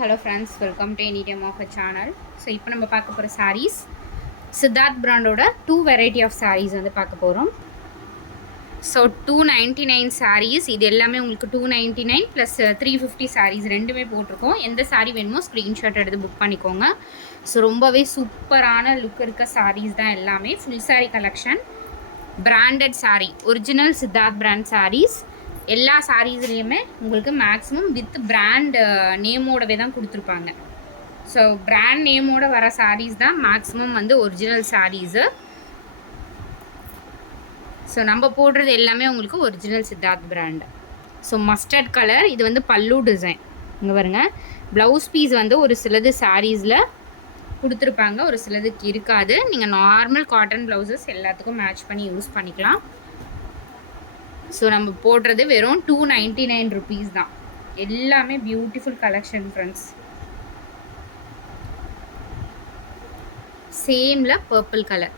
Hello friends, welcome to Anytime of a channel. So இப்போ நம்ம பார்க்க போகிற sarees சித்தார்த் பிராண்டோட 2 வெரைட்டி ஆஃப் sarees வந்து பார்க்க போகிறோம். ஸோ 299 sarees, இது எல்லாமே உங்களுக்கு 299 ப்ளஸ் 350 sarees ரெண்டுமே போட்டிருக்கோம். எந்த saree வேணுமோ ஸ்க்ரீன்ஷாட் எடுத்து புக் பண்ணிக்கோங்க. ஸோ ரொம்பவே சூப்பரான லுக் இருக்க sarees தான் எல்லாமே. Full saree collection, branded saree, original Siddharth brand sarees. எல்லா சாரீஸ்லேயுமே உங்களுக்கு மேக்ஸிமம் வித் பிராண்ட் நேமோடவே தான் கொடுத்துருப்பாங்க. ஸோ பிராண்ட் நேமோட வர சாரீஸ் தான் மேக்ஸிமம் வந்து ஒரிஜினல் சாரீஸு. ஸோ நம்ம போடுறது எல்லாமே உங்களுக்கு original Siddharth brand. So mustard colour, இது வந்து பல்லு டிசைன். இங்கே பாருங்க, ப்ளவுஸ் பீஸ் வந்து ஒரு சிலது சாரீஸில் கொடுத்துருப்பாங்க, ஒரு சிலதுக்கு இருக்காது. நீங்கள் நார்மல் காட்டன் ப்ளவுசஸ் எல்லாத்துக்கும் மேட்ச் பண்ணி யூஸ் பண்ணிக்கலாம். ஸோ நம்ம போடுறது வெறும் 299 rupees தான். எல்லாமே பியூட்டிஃபுல் கலெக்ஷன் ஃப்ரெண்ட்ஸ். சேமில் பர்பிள் கலர்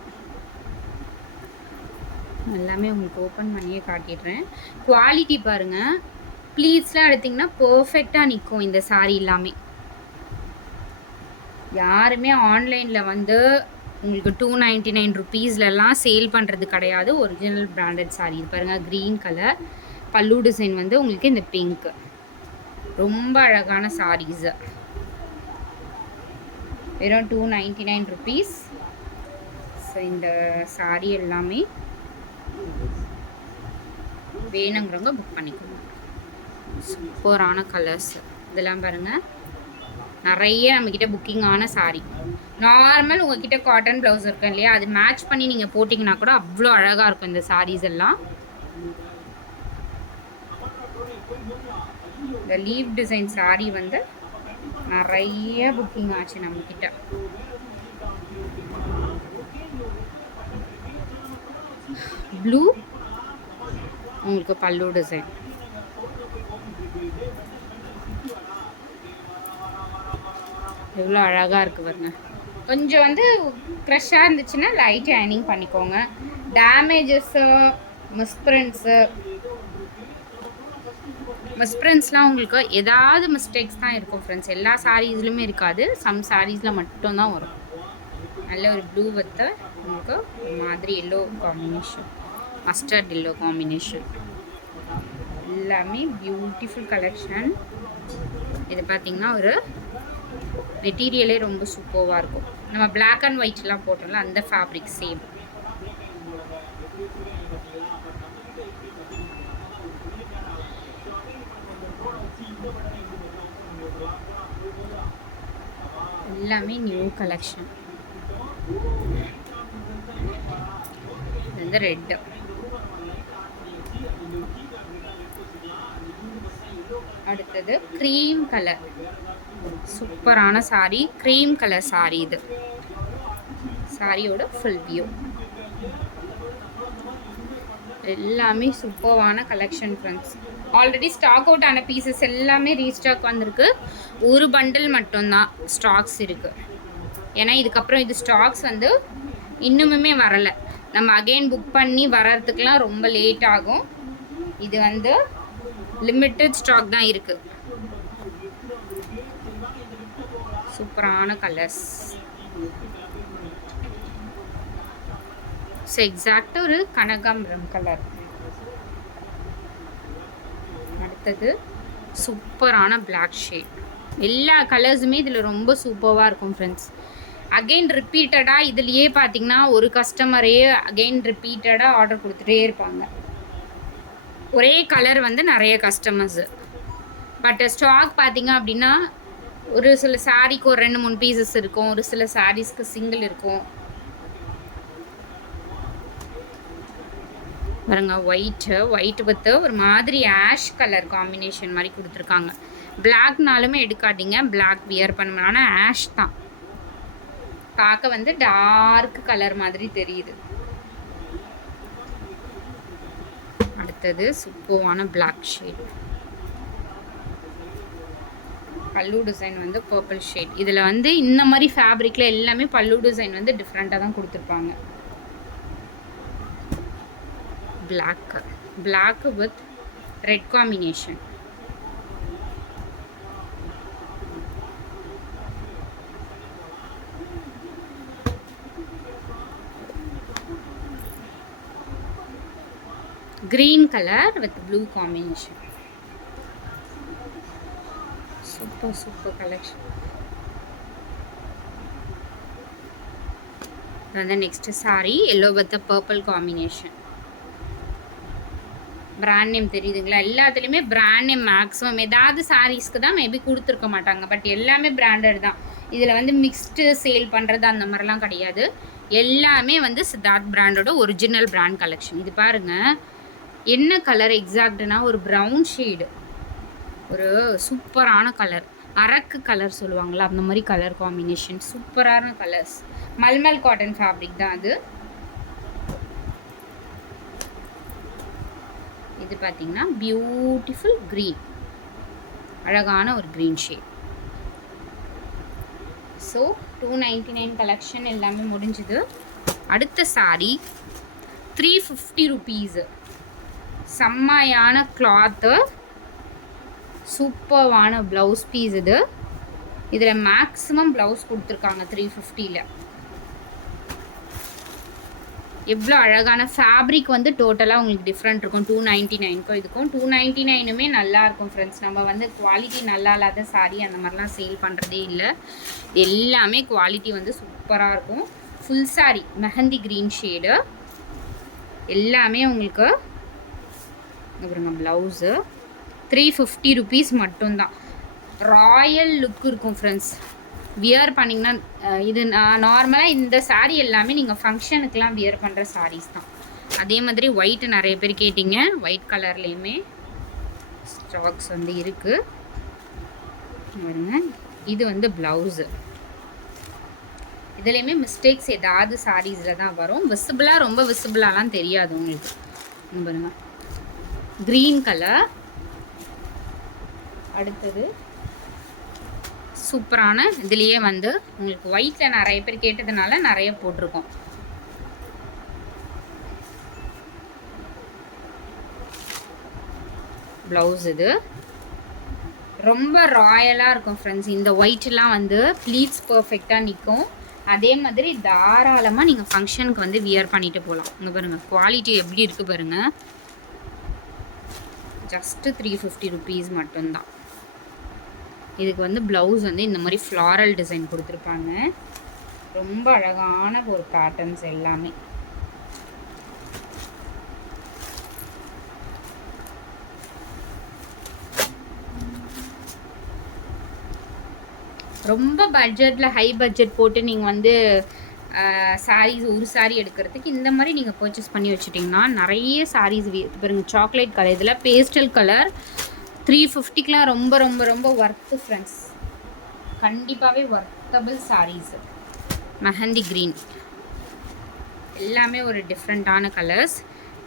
எல்லாமே உங்களுக்கு ஓப்பன் பண்ணியே காட்டிடுறேன். குவாலிட்டி பாருங்கள், ப்ளீட்ஸ்லாம் எடுத்திங்கன்னா பர்ஃபெக்டாக நிற்கும் இந்த சாரீ எல்லாமே. யாருமே ஆன்லைனில் வந்து உங்களுக்கு 299 rupeesலலாம் சேல் பண்ணுறது கிடையாது. Original branded sari. இது பாருங்கள், க்ரீன் கலர், பல்லு டிசைன் வந்து உங்களுக்கு இந்த பிங்க், ரொம்ப அழகான சாரீஸு. வெறும் 299 rupees. ஸோ இந்த சாரீ எல்லாமே வேணுங்கிறவங்க புக் பண்ணிக்கோங்க. சூப்பரான கலர்ஸ் இதெல்லாம் பாருங்கள், நிறைய நம்மக்கிட்ட புக்கிங் ஆன சாரீ. நார்மல் உங்ககிட்ட காட்டன் ப்ளவுஸ் இருக்கும் இல்லையா, அது மேட்ச் பண்ணி நீங்கள் போட்டிங்கன்னா கூட அவ்வளோ அழகாக இருக்கும் இந்த சாரீஸ் எல்லாம். இந்த லீவ் டிசைன் சாரீ வந்து நிறைய புக்கிங் ஆச்சு நம்மக்கிட்ட. ப்ளூ உங்களுக்கு பல்லு டிசைன், எவ்வளோ அழகாக இருக்குது பாருங்க. கொஞ்சம் வந்து க்ரஷ்ஷாக இருந்துச்சுன்னா லைட் அயனிங் பண்ணிக்கோங்க. டேமேஜஸ்ஸு, மிஸ்பிரிண்ட்ஸ்லாம் உங்களுக்கு ஏதாவது மிஸ்டேக்ஸ் தான் இருக்கும் ஃப்ரெண்ட்ஸ். எல்லா சாரீஸ்லையுமே இருக்காது, சம் சாரீஸில் மட்டும்தான் வரும். நல்ல ஒரு ப்ளூ வித் உங்களுக்கு ஒரு மாதிரி yellow combination, mustard yellow combination, எல்லாமே பியூட்டிஃபுல் கலெக்ஷன். இது பார்த்திங்கன்னா ஒரு மெட்டீரியலே ரொம்ப சூப்பராக இருக்கும். நம்ம பிளாக் அண்ட் ஒயிட்லாம் போட்டோம்ல, அந்த ஃபேப்ரிக் சேம். எல்லாமே நியூ கலெக்ஷன். இது ரெட், அடுத்தது க்ரீம் கலர், சூப்பரான சாரீ, க்ரீம் கலர் சாரீ. இது சாரியோட ஃபுல் வியூ. எல்லாமே சூப்பரான collection friends. Already stock out ஆன பீசஸ் எல்லாமே ரீஸ்டாக் வந்திருக்கு. ஒரு பண்டில் மட்டும்தான் ஸ்டாக்ஸ் இருக்குது. ஏன்னா இதுக்கப்புறம் இது ஸ்டாக்ஸ் வந்து இன்னுமுமே வரலை. நம்ம அகெயின் புக் பண்ணி வர்றதுக்கெலாம் ரொம்ப லேட் ஆகும். இது வந்து லிமிட்டட் ஸ்டாக் தான் இருக்குது. சூப்பரான கலர்ஸ். ஸோ எக்ஸாக்டாக ஒரு கனகாம்பரம் கலர். அடுத்தது சூப்பரான பிளாக் ஷேட். எல்லா கலர்ஸுமே இதில் ரொம்ப சூப்பராக இருக்கும் ஃப்ரெண்ட்ஸ். அகெயின் ரிப்பீட்டடாக இதுலேயே பார்த்தீங்கன்னா ஒரு கஸ்டமரே அகெயின் ரிப்பீட்டடாக ஆர்டர் கொடுத்துட்டே இருப்பாங்க. ஒரே கலர் வந்து நிறைய கஸ்டமர்ஸு. பட் ஸ்டாக் பார்த்தீங்க அப்படின்னா ஒரு சில சாரீக்கு ஒரு 2-3 பீசஸ் இருக்கும், ஒரு சில சாரீஸ்க்கு சிங்கிள் இருக்கும். பாருங்க, ஒயிட் வித் ஒரு மாதிரி ஆஷ் கலர் காம்பினேஷன் மாதிரி கொடுத்துருக்காங்க. பிளாக்னாலுமே எடுக்காதீங்க, பிளாக் வியர் பண்ணணும். ஆனால் ஆஷ் தான் பார்க்க வந்து டார்க் கலர் மாதிரி தெரியுது. அடுத்தது சூப்பரான பிளாக் ஷேட். பல்லு டிசைன் வந்து பர்பிள் ஷேட். இதில் வந்து இந்த மாதிரி ஃபேப்ரிக்கில் எல்லாமே பல்லு டிசைன் வந்து டிஃப்ரெண்ட்டாக தான் கொடுத்துருப்பாங்க. Black with red combination. green color with blue combination. Super collection. And the next saree yellow with the purple combination. Brand name தெரியுதுங்களா? எல்லாத்துலயுமே brand name maximum ஏதாவது சாரீஸ்க்கு தான் மேபி கொடுத்துருக்க மாட்டாங்க. பட் எல்லாமே பிராண்டட் தான். இதில் வந்து மிக்ஸ்டு சேல் பண்ணுறது அந்த மாதிரிலாம் கிடையாது. எல்லாமே வந்து சித்தார்த் பிராண்டோட ஒரிஜினல் பிராண்ட் கலெக்ஷன். இது பாருங்கள், என்ன கலர் எக்ஸாக்ட்னா ஒரு ப்ரௌன் ஷேடு, ஒரு சூப்பரான கலர், அரக்கு கலர் சொல்லுவாங்களா அந்த மாதிரி கலர் காம்பினேஷன், சூப்பரான கலர்ஸ். மல்மல் காட்டன் ஃபேப்ரிக் தான் அது. இது பார்த்தீங்கன்னா பியூட்டிஃபுல் க்ரீன், அழகான ஒரு க்ரீன் ஷேட். ஸோ 299 கலெக்ஷன் எல்லாமே முடிஞ்சுது. அடுத்த சாரீ 350 ருபீஸு. செம்மையான கிளாத்து, சூப்பர்வான ப்ளவுஸ் பீஸ் இது. இதில் மேக்ஸிமம் ப்ளவுஸ் கொடுத்துருக்காங்க 350ல். எவ்வளோ அழகான ஃபேப்ரிக் வந்து டோட்டலாக உங்களுக்கு டிஃப்ரெண்ட் இருக்கும் 299க்கும் இதுக்கும். 299மே நல்லாயிருக்கும் ஃப்ரெண்ட்ஸ். நம்ம வந்து குவாலிட்டி நல்லா இல்லாத சாரீ அந்த மாதிரிலாம் சேல் பண்ணுறதே இல்லை. எல்லாமே குவாலிட்டி வந்து சூப்பராக இருக்கும். Full sari mehndi green shade, எல்லாமே உங்களுக்கு அப்புறங்க ப்ளவுஸு 350 ருபீஸ் மட்டும்தான். ராயல் லுக் இருக்கும் ஃப்ரெண்ட்ஸ். வியர் பண்ணிங்கன்னா இது நார்மலாக இந்த சாரீ எல்லாமே நீங்கள் ஃபங்க்ஷனுக்கெலாம் வியர் பண்ணுற சாரீஸ் தான். அதே மாதிரி ஒயிட்டு நிறைய பேர் கேட்டிங்க, ஒயிட் கலர்லேயுமே ஸ்டாக்ஸ் வந்து இருக்குது. இது வந்து ப்ளவுஸு. இதுலேயுமே மிஸ்டேக்ஸ் ஏதாவது சாரீஸில் தான் வரும். விசிபிளாக ரொம்ப விசிபிளாலாம் தெரியாது உங்களுக்கு. பாருங்க, க்ரீன் கலர். அடுத்தது சூப்பரான இதுலேயே வந்து உங்களுக்கு ஒயிட்டில் நிறைய பேர் கேட்டதுனால நிறைய போட்டிருக்கோம். ப்ளவுஸ் இது ரொம்ப ராயலாக இருக்கும் ஃப்ரெண்ட்ஸ். இந்த ஒயிட்லாம் வந்து ப்ளீட்ஸ் பர்ஃபெக்டாக நிற்கும். அதே மாதிரி தாராளமாக நீங்கள் ஃபங்க்ஷனுக்கு வந்து வியர் பண்ணிட்டு போகலாம். இங்கே பாருங்கள் குவாலிட்டி எப்படி இருக்குது பாருங்கள். ஜஸ்ட்டு 350 ருபீஸ் மட்டும்தான். இதுக்கு வந்து ப்ளவுஸ் வந்து இந்த மாதிரி ஃப்ளாரல் டிசைன் கொடுத்துருப்பாங்க. ரொம்ப அழகான ஒரு பேட்டர்ன்ஸ் எல்லாமே. ரொம்ப பட்ஜெட்டில் ஹை பட்ஜெட் போட்டு நீங்கள் வந்து சாரீஸ் ஒரு சாரீ எடுக்கிறதுக்கு இந்த மாதிரி நீங்கள் பர்ச்சேஸ் பண்ணி வச்சுட்டிங்கன்னா நிறைய சாரீஸ் பாருங்கள். சாக்லேட் கலர், இதில் பேஸ்டல் கலர் 350க்குலாம் ரொம்ப ரொம்ப ரொம்ப ஒர்த்து ஃப்ரெண்ட்ஸ். கண்டிப்பாகவே ஒர்த்தபிள் சாரீஸு. மெஹந்தி க்ரீன் எல்லாமே ஒரு டிஃப்ரெண்ட்டான கலர்ஸ்.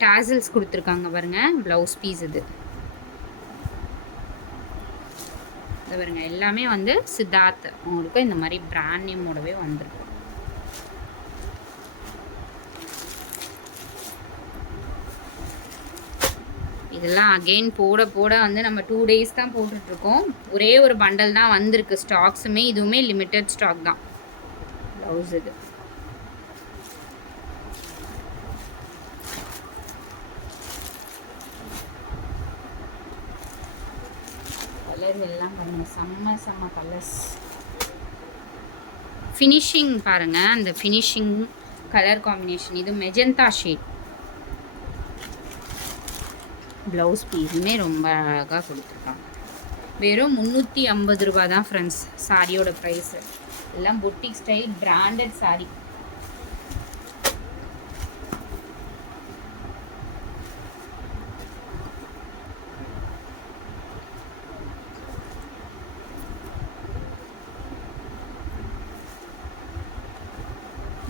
டாசல்ஸ் கொடுத்துருக்காங்க பாருங்கள். ப்ளவுஸ் பீஸ் இது பாருங்க. எல்லாமே வந்து சித்தார்த் உங்களுக்கு இந்த மாதிரி பிராண்ட் நேமோடவே வந்துருக்கும். இதெல்லாம் அகெயின் போட போட வந்து நம்ம 2 days தான் போட்டுட்ருக்கோம். ஒரே ஒரு பண்டல் தான் வந்திருக்கு. ஸ்டாக்ஸுமே இதுவுமே லிமிட்டட் ஸ்டாக் தான். ப்ளவுஸ் இது கலர் எல்லாம் பாருங்கள், செம்ம கலர்ஸ். ஃபினிஷிங் பாருங்கள், அந்த ஃபினிஷிங் கலர் காம்பினேஷன். இது மெஜந்தா ஷேட். ப்ளவுஸ் பீஸுமே ரொம்ப அழகாக கொடுத்துருக்காங்க. வெறும் 350 ரூபா தான் ஃப்ரெண்ட்ஸ் சாரியோட ப்ரைஸு. எல்லாம் boutique style branded sari.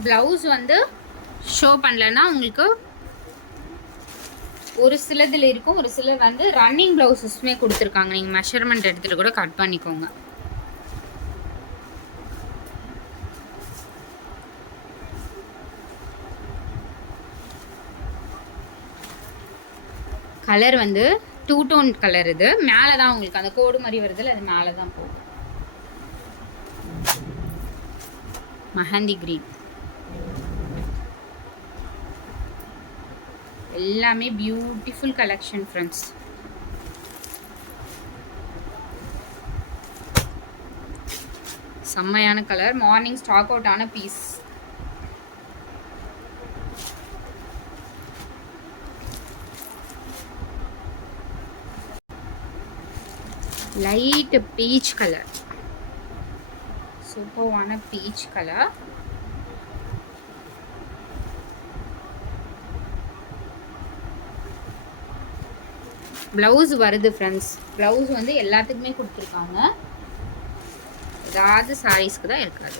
Blouse வந்து ஷோ பண்ணலன்னா உங்களுக்கு ஒரு சிலதில் இருக்கும், ஒரு சிலர் வந்து ரன்னிங் ப்ளவுஸஸுமே கொடுத்துருக்காங்க. நீங்கள் மெஷர்மெண்ட் எடுத்துகிட்டு கூட கட் பண்ணிக்கோங்க. கலர் வந்து 2 டோன் கலர். இது மேலே தான் உங்களுக்கு அந்த கோடு மாதிரி வருதுல்ல, அது மேலே தான் போகும். மெஹந்தி க்ரீன் எல்லாமே பியூட்டிஃபுல் கலெக்ஷன் ஃப்ரெண்ட்ஸ். செம்மையான கலர். மார்னிங் ஸ்டாக் அவுட் ஆன பீஸ். லைட் பீச் கலர், சூப்பரான பீச் கலர். ப்ளவுஸ் வருது ஃப்ரெண்ட்ஸ். ப்ளவுஸ் வந்து எல்லாத்துக்குமே கொடுத்துருக்காங்க, ஏதாவது சாரீஸ்க்கு தான் இருக்காது.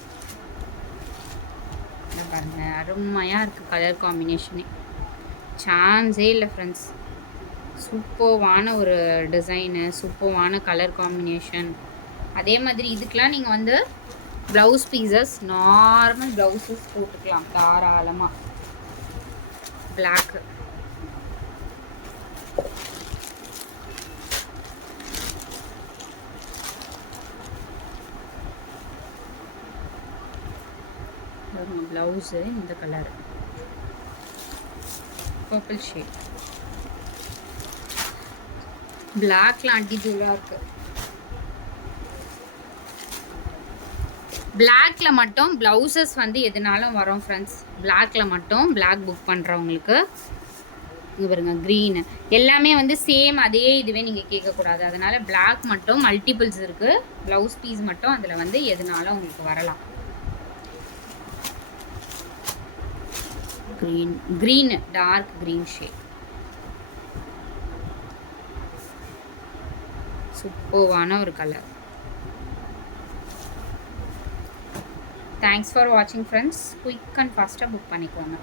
பாருங்க, அருமையாக இருக்குது கலர் காம்பினேஷனே, சான்ஸே இல்லை ஃப்ரெண்ட்ஸ். சூப்பர்வான ஒரு டிசைனு, சூப்பர்வான கலர் காம்பினேஷன். அதே மாதிரி இதுக்கெலாம் நீங்கள் வந்து ப்ளவுஸ் பீசஸ், நார்மல் ப்ளவுஸஸ் போட்டுக்கலாம் தாராளமாக. பிளாக்கு ப்ளவுஸு இந்த கலர் பர்பிள் ஷேட். பிளாக்லாம் அடிஜூலாக இருக்குது. பிளாக்ல மட்டும் ப்ளவுசஸ் வந்து எதுனாலும் வரும் ஃப்ரெண்ட்ஸ். பிளாக்ல மட்டும் பிளாக் புக் பண்ணுறவங்களுக்கு இங்கே பாருங்க, க்ரீனு எல்லாமே வந்து சேம் அதே இதுவே நீங்கள் கேட்கக்கூடாது. அதனால் பிளாக் மட்டும் மல்டிபிள்ஸ் இருக்குது. ப்ளவுஸ் பீஸ் மட்டும் அதில் வந்து எதுனாலும் உங்களுக்கு வரலாம். க்ரீன் டார்க் க்ரீன் ஷேட், சூப்பர்வான ஒரு கலர். தேங்க்ஸ் ஃபார் வாட்சிங் ஃப்ரெண்ட்ஸ். குயிக் அண்ட் ஃபாஸ்ட்டாக புக் பண்ணிக்கோங்க.